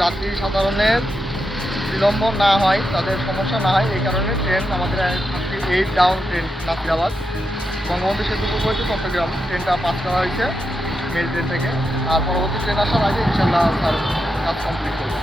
যাত্রী সাধারণের বিলম্ব না হয়, তাদের সমস্যা না হয়, এই কারণে ট্রেন আমাদের 8 ডাউন ট্রেন নাসিরাবাদ বঙ্গবন্ধু সেতু পূর্ব হয়েছে চট্টগ্রাম ট্রেনটা পাস করা হয়েছে মেল ট্রেন থেকে। আর পরবর্তী ট্রেন আসার আগে ইনশাল্লাহ স্যার কাজ কমপ্লিট করবো।